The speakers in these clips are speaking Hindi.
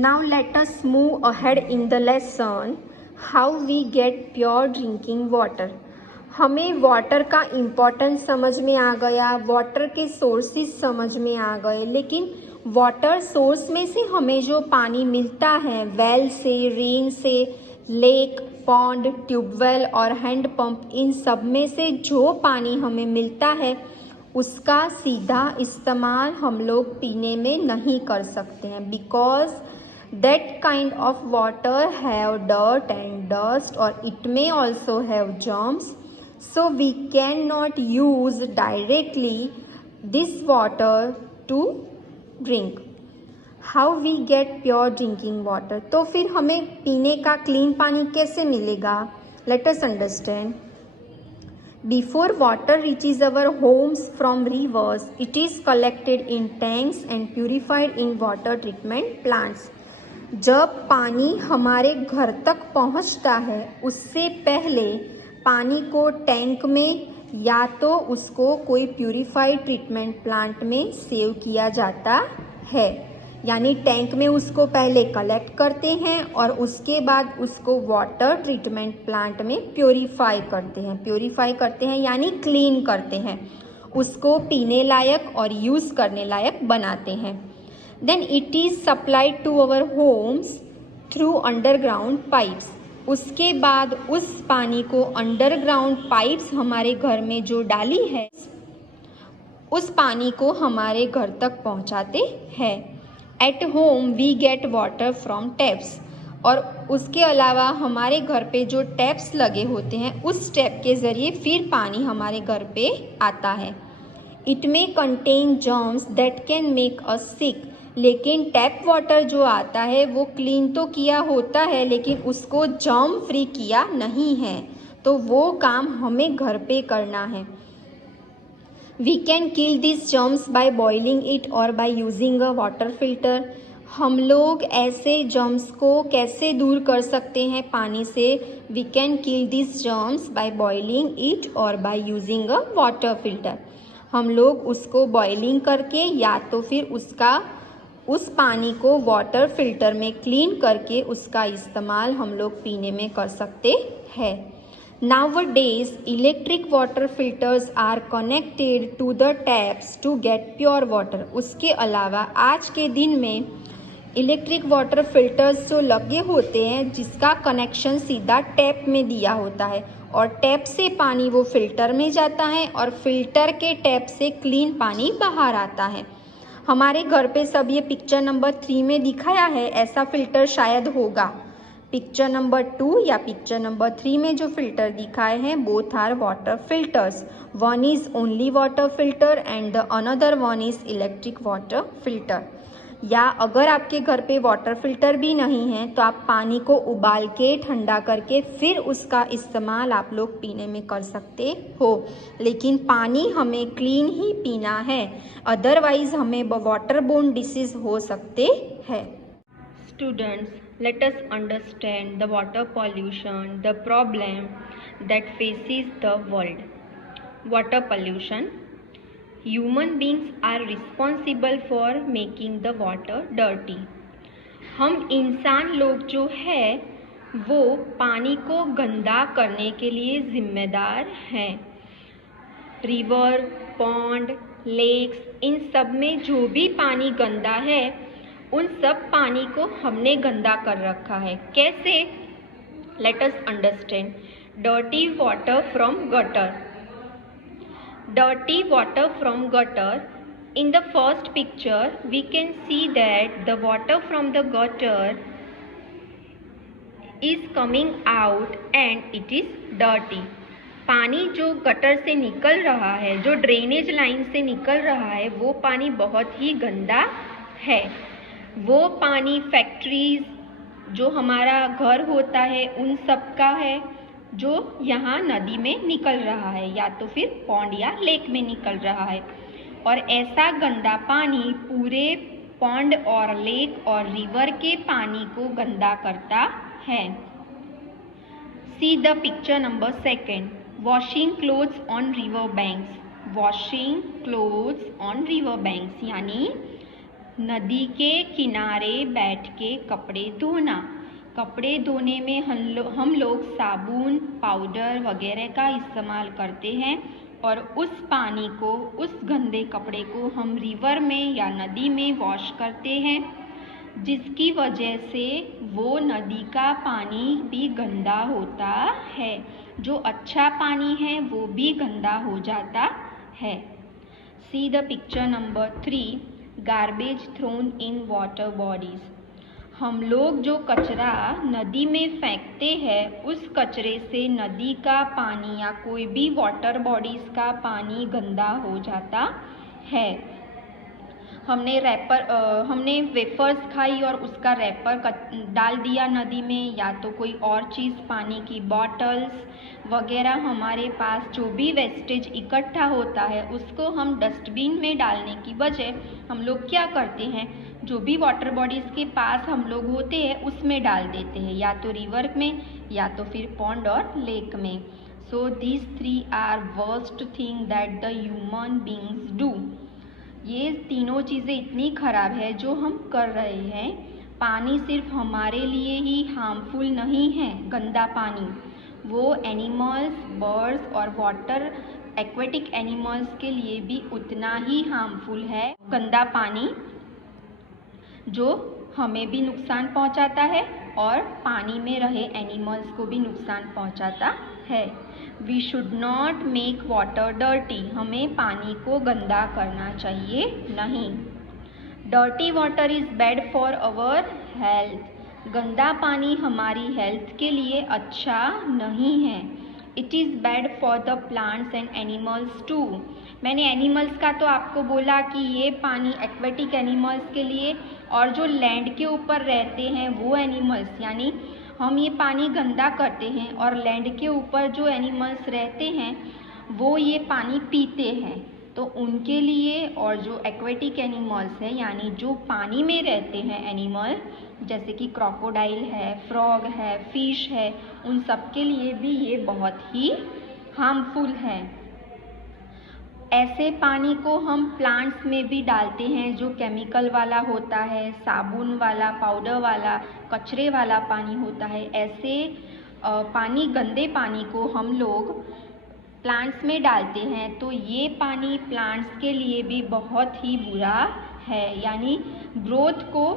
Now let us move ahead in the lesson how we get pure drinking water. हमें वाटर का इम्पोर्टेंस समझ में आ गया, वाटर के सोर्सेस समझ में आ गए, लेकिन वाटर सोर्स में से हमें जो पानी मिलता है वेल से, रेन से, लेक, पॉन्ड, ट्यूबवेल और हैंड पंप, इन सब में से जो पानी हमें मिलता है उसका सीधा इस्तेमाल हम लोग पीने में नहीं कर सकते हैं, because that kind of water have dirt and dust, or it may also have germs, so we cannot use directly this water to drink. How we get pure drinking water? तो फिर हमें पीने का क्लीन पानी कैसे मिलेगा? Let us understand. Before water reaches our homes from rivers, it is collected in tanks and purified in water treatment plants. जब पानी हमारे घर तक पहुंचता है उससे पहले पानी को टैंक में या तो उसको कोई प्यूरिफाइड ट्रीटमेंट प्लांट में सेव किया जाता है, यानी टैंक में उसको पहले कलेक्ट करते हैं और उसके बाद उसको वाटर ट्रीटमेंट प्लांट में प्योरीफाई करते हैं यानी क्लीन करते हैं, उसको पीने लायक और यूज़ करने लायक बनाते हैं. Then it is supplied to our homes through underground pipes. उसके बाद उस पानी को अंडरग्राउंड पाइप्स हमारे घर में जो डाली है उस पानी को हमारे घर तक पहुंचाते हैं. At home we get water from taps, और उसके अलावा हमारे घर पे जो टैप्स लगे होते हैं उस टैप के ज़रिए फिर पानी हमारे घर पे आता है. It may contain germs that can make us sick, लेकिन टैप वाटर जो आता है वो क्लीन तो किया होता है लेकिन उसको जर्म फ्री किया नहीं है, तो वो काम हमें घर पे करना है. We can kill this germs by boiling it और by using a water filter. हम लोग ऐसे जर्म्स को कैसे दूर कर सकते हैं पानी से? We can kill this germs by boiling it और by using a water filter. हम लोग उसको बॉइलिंग करके या तो फिर उस पानी को वाटर फिल्टर में क्लीन करके उसका इस्तेमाल हम लोग पीने में कर सकते हैं. Nowadays, electric water filters are connected to the taps to get pure water. उसके अलावा आज के दिन में इलेक्ट्रिक वाटर फिल्टर्स जो लगे होते हैं जिसका कनेक्शन सीधा टैप में दिया होता है और टैप से पानी वो फिल्टर में जाता है और फिल्टर के टैप से क्लीन पानी बाहर आता है. हमारे घर पे सब ये पिक्चर नंबर 3 में दिखाया है, ऐसा फिल्टर शायद होगा. पिक्चर नंबर 2 या पिक्चर नंबर 3 में जो फिल्टर दिखाए हैं both are water filters. One is only water filter and the another one is electric water filter. या अगर आपके घर पे वाटर फिल्टर भी नहीं है तो आप पानी को उबाल के ठंडा करके फिर उसका इस्तेमाल आप लोग पीने में कर सकते हो, लेकिन पानी हमें क्लीन ही पीना है, अदरवाइज हमें वाटर बोर्न डिसीज हो सकते हैं. Students, let us understand the water pollution, the problem that faces the world. Water pollution. Human beings are responsible for making the water dirty. हम इंसान लोग जो है वो पानी को गंदा करने के लिए जिम्मेदार हैं. रिवर, पॉन्ड, लेक्स, इन सब में जो भी पानी गंदा है उन सब पानी को हमने गंदा कर रखा है. कैसे? Let us understand. Dirty water from gutter. Dirty water from gutter. In the first picture we can see that the water from the gutter is coming out and it is dirty. पानी जो गटर से निकल रहा है, जो ड्रेनेज लाइन से निकल रहा है, वो पानी बहुत ही गंदा है. वो पानी फैक्ट्रीज, जो हमारा घर होता है, उन सब का है जो यहाँ नदी में निकल रहा है या तो फिर पॉन्ड या लेक में निकल रहा है. और ऐसा गंदा पानी पूरे पॉन्ड और लेक और रिवर के पानी को गंदा करता है. See the picture number 2. Washing clothes on river banks. Washing clothes on river banks यानी नदी के किनारे बैठ के कपड़े धोना। कपड़े धोने में हम लोग साबुन, पाउडर वगैरह का इस्तेमाल करते हैं और उस पानी को, उस गंदे कपड़े को हम रिवर में या नदी में वॉश करते हैं, जिसकी वजह से वो नदी का पानी भी गंदा होता है। जो अच्छा पानी है वो भी गंदा हो जाता है। See the picture number 3, garbage thrown in water bodies. हम लोग जो कचरा नदी में फेंकते हैं, उस कचरे से नदी का पानी या कोई भी वाटर बॉडीज़ का पानी गंदा हो जाता है। हमने वेफर्स खाई और उसका रैपर डाल दिया नदी में, या तो कोई और चीज़, पानी की बॉटल्स वगैरह, हमारे पास जो भी वेस्टेज इकट्ठा होता है उसको हम डस्टबिन में डालने की बजाय हम लोग क्या करते हैं, जो भी वाटर बॉडीज़ के पास हम लोग होते हैं उसमें डाल देते हैं, या तो रिवर में या तो फिर पॉन्ड और लेक में। So these 3 are worst thing that the human beings do. ये तीनों चीज़ें इतनी ख़राब है जो हम कर रहे हैं। पानी सिर्फ हमारे लिए ही हार्मफुल नहीं है, गंदा पानी, वो एनिमल्स, बर्ड्स और वाटर एक्वेटिक एनिमल्स के लिए भी उतना ही हार्मफुल है। गंदा पानी जो हमें भी नुकसान पहुंचाता है और पानी में रहे एनिमल्स को भी नुकसान पहुंचाता है। We should not make water dirty. हमें पानी को गंदा करना चाहिए नहीं। Dirty water is bad for our health. गंदा पानी हमारी हेल्थ के लिए अच्छा नहीं है। It is bad for the plants and animals too. मैंने एनिमल्स का तो आपको बोला कि ये पानी एक्वेटिक एनिमल्स के लिए, और जो लैंड के ऊपर रहते हैं वो एनिमल्स, यानी हम ये पानी गंदा करते हैं और लैंड के ऊपर जो एनिमल्स रहते हैं वो ये पानी पीते हैं, तो उनके लिए, और जो एक्वेटिक एनिमल्स हैं यानी जो पानी में रहते हैं एनिमल, जैसे कि क्रोकोडाइल है, फ्रॉग है, फिश है, उन सब के लिए भी ये बहुत ही हार्मफुल है। ऐसे पानी को हम प्लांट्स में भी डालते हैं जो केमिकल वाला होता है, साबुन वाला, पाउडर वाला, कचरे वाला पानी होता है। ऐसे पानी, गंदे पानी को हम लोग प्लांट्स में डालते हैं, तो ये पानी प्लांट्स के लिए भी बहुत ही बुरा है, यानी ग्रोथ को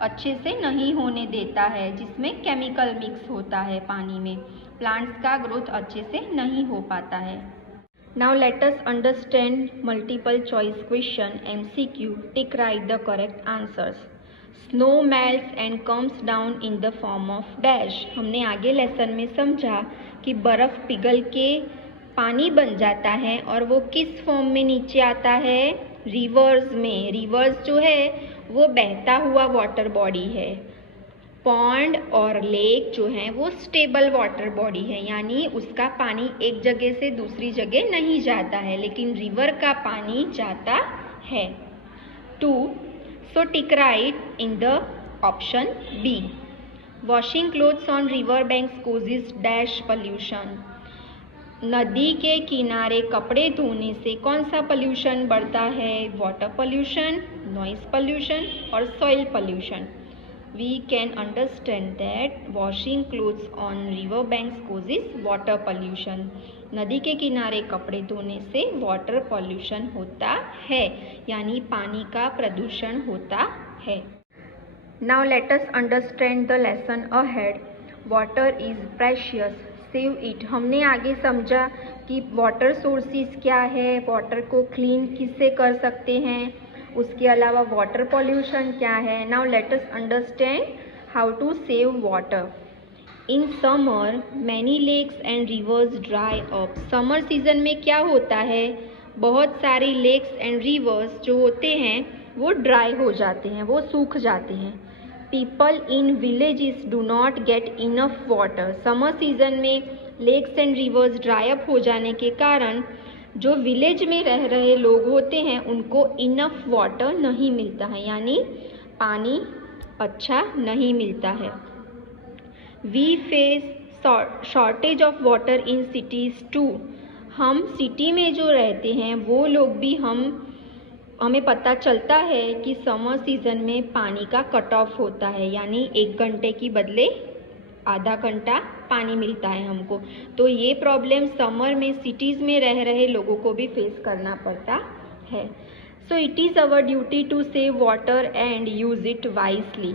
अच्छे से नहीं होने देता है, जिसमें केमिकल मिक्स होता है पानी में। प्लांट्स का ग्रोथ अच्छे से नहीं हो पाता है। Now let us understand multiple choice question MCQ. Tick write the correct answers. Snow melts and comes down in the form of dash. हमने आगे लेसन में समझा कि बर्फ़ पिघल के पानी बन जाता है और वो किस फॉर्म में नीचे आता है, रिवर्स में। रिवर्स जो है वो बहता हुआ वाटर बॉडी है। पॉन्ड और लेक जो हैं वो स्टेबल वाटर बॉडी है, यानी उसका पानी एक जगह से दूसरी जगह नहीं जाता है, लेकिन रिवर का पानी जाता है। 2. So tick right in the option B. Washing clothes on river banks causes dash pollution. नदी के किनारे कपड़े धोने से कौन सा पॉल्यूशन बढ़ता है? वाटर पॉल्यूशन, नॉइस पॉल्यूशन और soil pollution. We can understand that washing clothes on river banks causes water pollution. नदी के किनारे कपड़े धोने से वाटर पॉल्यूशन होता है, यानी पानी का प्रदूषण होता है। Now let us understand the lesson ahead. Water is precious. Save it. हमने आगे समझा कि वाटर सोर्सेज क्या है, वाटर को क्लीन किससे कर सकते हैं, उसके अलावा वाटर पॉल्यूशन क्या है। Now let us understand how to save water. In summer many lakes and rivers dry up. Summer season में क्या होता है, बहुत सारी लेक्स एंड रिवर्स जो होते हैं वो ड्राई हो जाते हैं, वो सूख जाते हैं। People in villages do not get enough water. Summer season में lakes and rivers dry up हो जाने के कारण जो विलेज में रह रहे लोग होते हैं उनको इनफ वाटर नहीं मिलता है, यानी पानी अच्छा नहीं मिलता है। We face shortage of water in cities too. हम सिटी में जो रहते हैं वो लोग भी हम हमें पता चलता है कि समर सीज़न में पानी का कट ऑफ होता है, यानी 1 घंटे की बदले आधा घंटा पानी मिलता है हमको। तो ये प्रॉब्लम समर में सिटीज़ में रह रहे लोगों को भी फेस करना पड़ता है। So it is our duty to save water and use it wisely.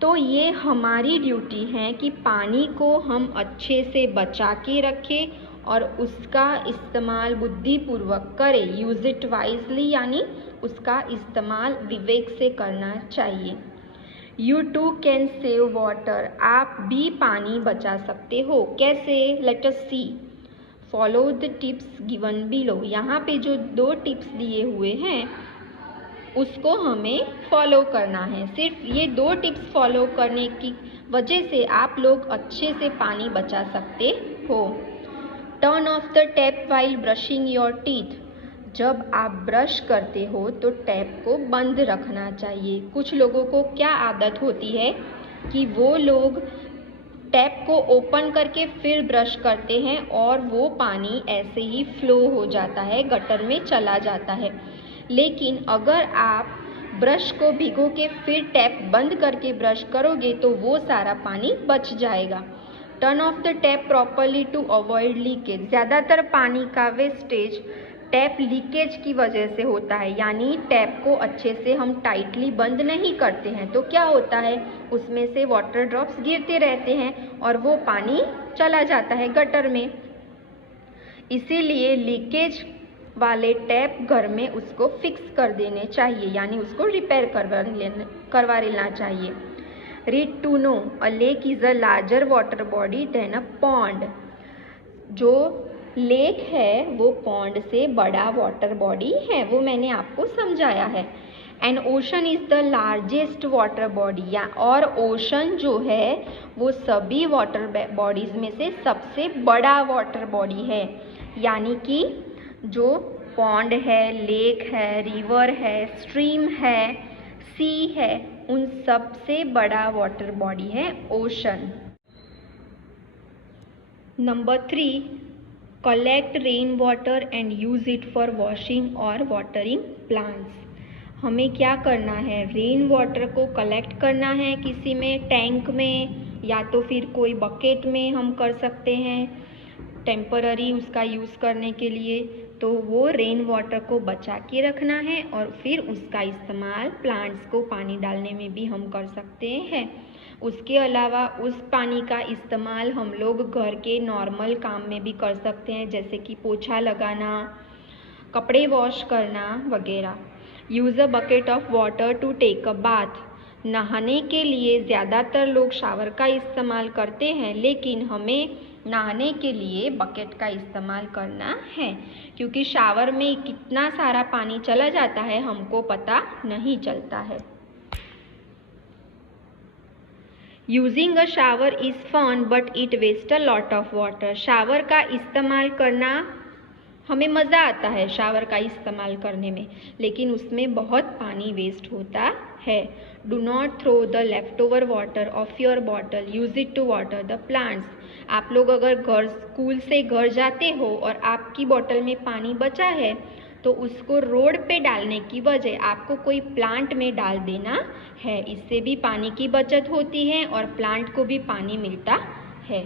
तो ये हमारी ड्यूटी है कि पानी को हम अच्छे से बचा के रखें और उसका इस्तेमाल बुद्धिपूर्वक करें। यूज़ इट वाइजली यानी उसका इस्तेमाल विवेक से करना चाहिए। You too can save water, आप भी पानी बचा सकते हो। कैसे? Let us see. Follow the tips given below. यहाँ पे जो 2 टिप्स दिए हुए हैं उसको हमें फॉलो करना है। सिर्फ ये 2 टिप्स फॉलो करने की वजह से आप लोग अच्छे से पानी बचा सकते हो। Turn off the tap while brushing your teeth. जब आप ब्रश करते हो तो टैप को बंद रखना चाहिए। कुछ लोगों को क्या आदत होती है कि वो लोग टैप को ओपन करके फिर ब्रश करते हैं और वो पानी ऐसे ही फ्लो हो जाता है, गटर में चला जाता है। लेकिन अगर आप ब्रश को भिगो के फिर टैप बंद करके ब्रश करोगे तो वो सारा पानी बच जाएगा। Turn off the tap properly to avoid leakage. ज़्यादातर पानी का वेस्टेज टैप लीकेज की वजह से होता है, यानी टैप को अच्छे से हम टाइटली बंद नहीं करते हैं तो क्या होता है, उसमें से वाटर ड्रॉप्स गिरते रहते हैं और वो पानी चला जाता है गटर में। इसीलिए लीकेज वाले टैप घर में उसको फिक्स कर देने चाहिए, यानी उसको रिपेयर करवा लेना चाहिए। Read to know, a lake is a larger water body than a pond. जो लेक है वो पॉन्ड से बड़ा वाटर बॉडी है, वो मैंने आपको समझाया है। And ocean is the largest water body, या और ओशन जो है वो सभी वाटर बॉडीज़ में से सबसे बड़ा वाटर बॉडी है। यानी कि जो पॉन्ड है, लेक है, रिवर है, स्ट्रीम है, सी है, उन सबसे बड़ा वाटर बॉडी है ocean. Number 3, collect rain water and use it for washing और वाटरिंग प्लांट्स। हमें क्या करना है, रेन वाटर को कलेक्ट करना है, किसी में टैंक में या तो फिर कोई बकेट में हम कर सकते हैं टेम्पररी उसका यूज़ करने के लिए। तो वो रेन वाटर को बचा के रखना है और फिर उसका इस्तेमाल प्लांट्स को पानी डालने में भी हम कर सकते हैं। उसके अलावा उस पानी का इस्तेमाल हम लोग घर के नॉर्मल काम में भी कर सकते हैं, जैसे कि पोछा लगाना, कपड़े वॉश करना वगैरह। Use a bucket of water to take a bath. नहाने के लिए ज़्यादातर लोग शावर का इस्तेमाल करते हैं, लेकिन हमें नहाने के लिए बकेट का इस्तेमाल करना है, क्योंकि शावर में कितना सारा पानी चला जाता है हमको पता नहीं चलता है। Using a shower is fun but it waste a lot of water. Shower का इस्तेमाल करना हमें मज़ा आता है शावर का इस्तेमाल करने में, लेकिन उसमें बहुत पानी वेस्ट होता है। Do not throw the leftover water of your bottle, use it to water the plants. आप लोग अगर स्कूल से घर जाते हो और आपकी बॉटल में पानी बचा है तो उसको रोड पे डालने की बजाय आपको कोई प्लांट में डाल देना है। इससे भी पानी की बचत होती है और प्लांट को भी पानी मिलता है।